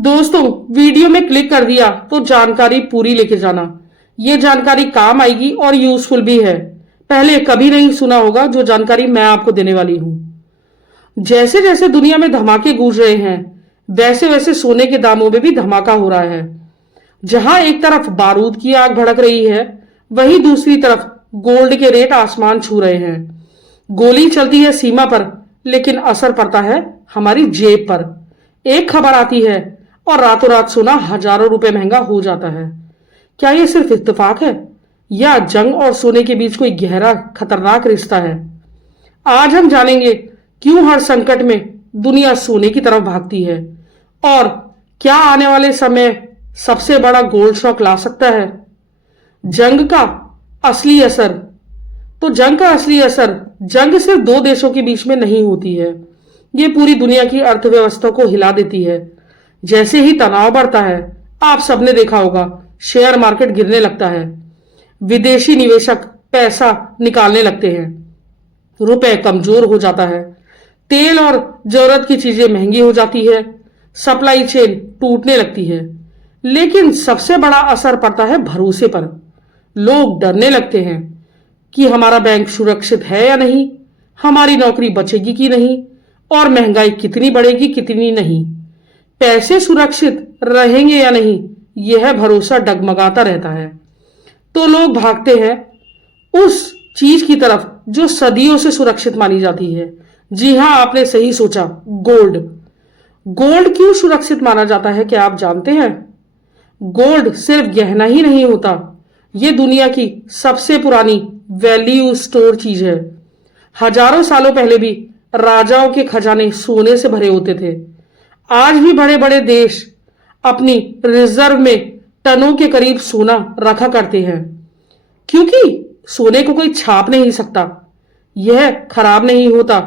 दोस्तों, वीडियो में क्लिक कर दिया तो जानकारी पूरी लेके जाना। ये जानकारी काम आएगी और यूजफुल भी है। पहले कभी नहीं सुना होगा जो जानकारी मैं आपको देने वाली हूं। जैसे जैसे दुनिया में धमाके गूंज रहे हैं, वैसे वैसे सोने के दामों में भी धमाका हो रहा है। जहां एक तरफ बारूद की आग भड़क रही है, वहीं दूसरी तरफ गोल्ड के रेट आसमान छू रहे हैं। गोली चलती है सीमा पर, लेकिन असर पड़ता है हमारी जेब पर। एक खबर आती है और रातों रात सोना हजारों रुपए महंगा हो जाता है। क्या यह सिर्फ इत्तेफाक है या जंग और सोने के बीच कोई गहरा खतरनाक रिश्ता है? आज हम जानेंगे क्यों हर संकट में दुनिया सोने की तरफ भागती है और क्या आने वाले समय सबसे बड़ा गोल्ड शॉक ला सकता है। जंग का असली असर। तो जंग का असली असर, जंग सिर्फ दो देशों के बीच में नहीं होती है, ये पूरी दुनिया की अर्थव्यवस्था को हिला देती है। जैसे ही तनाव बढ़ता है, आप सबने देखा होगा, शेयर मार्केट गिरने लगता है, विदेशी निवेशक पैसा निकालने लगते हैं, रुपए कमजोर हो जाता है, तेल और जरूरत की चीजें महंगी हो जाती है, सप्लाई चेन टूटने लगती है। लेकिन सबसे बड़ा असर पड़ता है भरोसे पर। लोग डरने लगते हैं कि हमारा बैंक सुरक्षित है या नहीं, हमारी नौकरी बचेगी कि नहीं, और महंगाई कितनी बढ़ेगी कितनी नहीं, पैसे सुरक्षित रहेंगे या नहीं, यह भरोसा डगमगाता रहता है। तो लोग भागते हैं उस चीज की तरफ जो सदियों से सुरक्षित मानी जाती है। जी हां, आपने सही सोचा, गोल्ड। गोल्ड क्यों सुरक्षित माना जाता है, क्या आप जानते हैं? गोल्ड सिर्फ गहना ही नहीं होता, यह दुनिया की सबसे पुरानी वैल्यू स्टोर चीज है। हजारों सालों पहले भी राजाओं के खजाने सोने से भरे होते थे। आज भी बड़े बड़े देश अपनी रिजर्व में टनों के करीब सोना रखा करते हैं, क्योंकि सोने को कोई छाप नहीं सकता, यह खराब नहीं होता,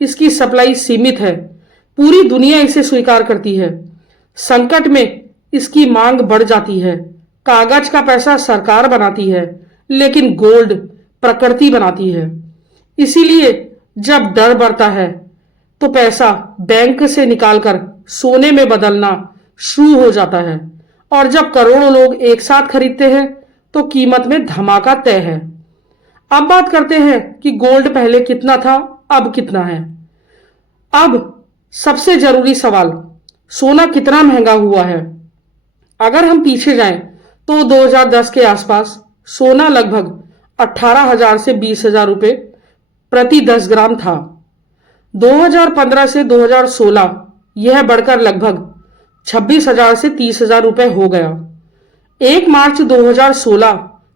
इसकी सप्लाई सीमित है, पूरी दुनिया इसे स्वीकार करती है। संकट में इसकी मांग बढ़ जाती है। कागज का पैसा सरकार बनाती है, लेकिन गोल्ड प्रकृति बनाती है। इसीलिए जब डर बढ़ता है तो पैसा बैंक से निकालकर सोने में बदलना शुरू हो जाता है, और जब करोड़ों लोग एक साथ खरीदते हैं तो कीमत में धमाका तय है। अब बात करते हैं कि गोल्ड पहले कितना था, अब कितना है। अब सबसे जरूरी सवाल, सोना कितना महंगा हुआ है? अगर हम पीछे जाएं तो 2010 के आसपास सोना लगभग 18,000 से 20,000 रुपए प्रति 10 ग्राम था। 2015 से 2016 यह बढ़कर लगभग 26,000 से 30,000 रुपए हो गया। 1 मार्च 2016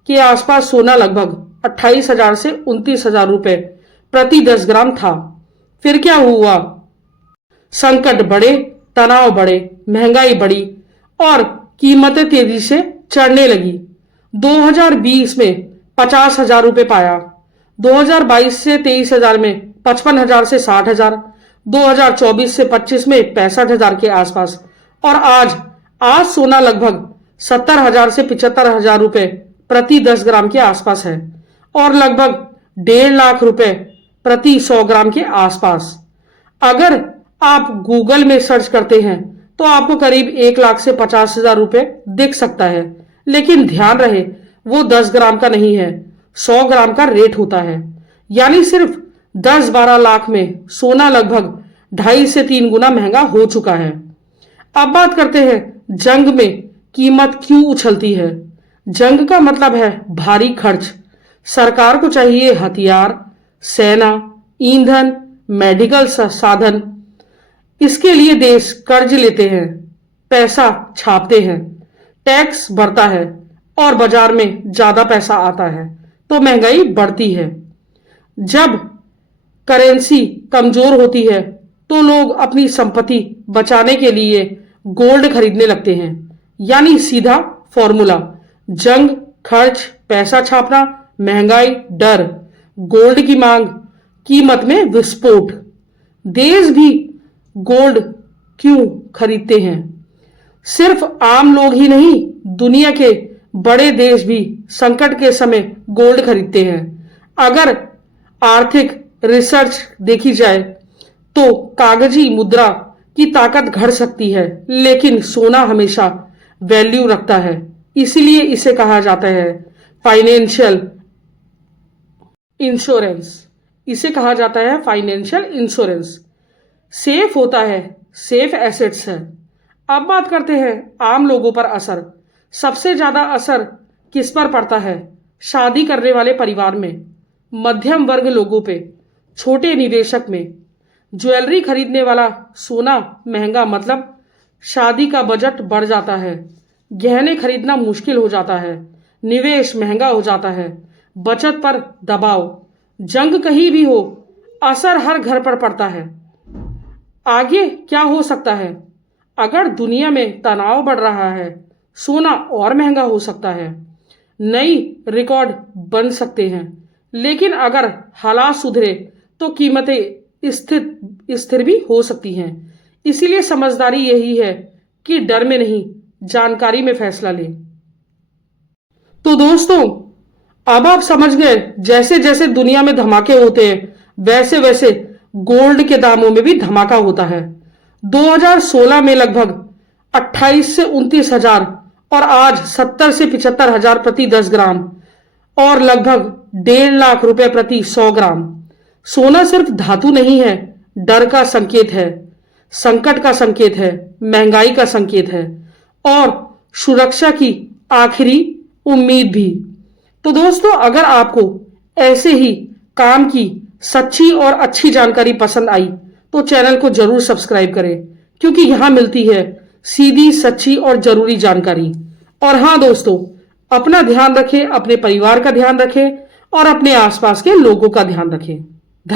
के आसपास सोना लगभग 28,000 से 29,000 रुपए प्रति 10 ग्राम था। फिर क्या हुआ? संकट बढ़े, तनाव बढ़े, महंगाई बढ़ी और कीमतें तेजी से चढ़ने लगी। 2020 में 50,000 रुपए पाया, 2022 से 23,000 में 55,000 से 60,000, 2024 से 25 में 65,000 के आसपास, और आज सोना लगभग 70,000 से 75,000 रुपए प्रति 10 ग्राम के आसपास है, और लगभग 1.5 लाख रुपए प्रति 100 ग्राम के आसपास। अगर आप गूगल में सर्च करते हैं तो आपको करीब 1 लाख से 50,000 रुपए दिख सकता है। लेकिन ध्यान रहे, वो 10 ग्राम का नहीं है, 100 ग्राम का रेट होता है। यानी सिर्फ 10-12 लाख में सोना लगभग 2.5 से 3 गुना महंगा हो चुका है। अब बात करते हैं जंग में कीमत क्यों उछलती है। जंग का मतलब है भारी खर्च। सरकार को चाहिए हथियार, सेना, ईंधन, मेडिकल साधन। इसके लिए देश कर्ज लेते हैं, पैसा छापते हैं, टैक्स बढ़ता है और बाजार में ज्यादा पैसा आता है, तो महंगाई बढ़ती है। जब करेंसी कमजोर होती है तो लोग अपनी संपत्ति बचाने के लिए गोल्ड खरीदने लगते हैं। यानी सीधा फॉर्मूला, जंग, खर्च, पैसा छापना, महंगाई, डर, गोल्ड की मांग, कीमत में विस्फोट। देश भी गोल्ड क्यों खरीदते हैं? सिर्फ आम लोग ही नहीं, दुनिया के बड़े देश भी संकट के समय गोल्ड खरीदते हैं। अगर आर्थिक रिसर्च देखी जाए तो कागजी मुद्रा की ताकत घट सकती है, लेकिन सोना हमेशा वैल्यू रखता है। इसीलिए इसे कहा जाता है फाइनेंशियल इंश्योरेंस। इसे कहा जाता है फाइनेंशियल इंश्योरेंस। सेफ होता है, सेफ एसेट्स है। अब बात करते हैं आम लोगों पर असर। सबसे ज्यादा असर किस पर पड़ता है? शादी करने वाले परिवार में, मध्यम वर्ग लोगों पे, छोटे निवेशक में। ज्वेलरी खरीदने वाला, सोना महंगा मतलब शादी का बजट बढ़ जाता है, गहने खरीदना मुश्किल हो जाता है, निवेश महंगा हो जाता है, बचत पर दबाव, जंग कहीं भी हो, असर हर घर पर पड़ता है। आगे क्या हो सकता है? अगर दुनिया में तनाव बढ़ रहा है, सोना और महंगा हो सकता है, नई रिकॉर्ड बन सकते हैं। लेकिन अगर हालात सुधरे तो कीमतें स्थिर भी हो सकती हैं। इसीलिए समझदारी यही है कि डर में नहीं, जानकारी में फैसला लें। तो दोस्तों, अब आप समझ गए, जैसे जैसे दुनिया में धमाके होते हैं, वैसे वैसे गोल्ड के दामों में भी धमाका होता है। 2016 में लगभग 28 से 29 हजार और आज 70 से 75 हजार प्रति 10 ग्राम और लगभग 1.5 लाख रुपए प्रति 100 ग्राम। सोना सिर्फ धातु नहीं है, डर का संकेत है, संकट का संकेत है, महंगाई का संकेत है और सुरक्षा की आखिरी उम्मीद भी। तो दोस्तों, अगर आपको ऐसे ही काम की सच्ची और अच्छी जानकारी पसंद आई तो चैनल को जरूर सब्सक्राइब करें, क्योंकि यहां मिलती है सीधी, सच्ची और जरूरी जानकारी। और हाँ दोस्तों, अपना ध्यान रखें, अपने परिवार का ध्यान रखें और अपने आसपास के लोगों का ध्यान रखें।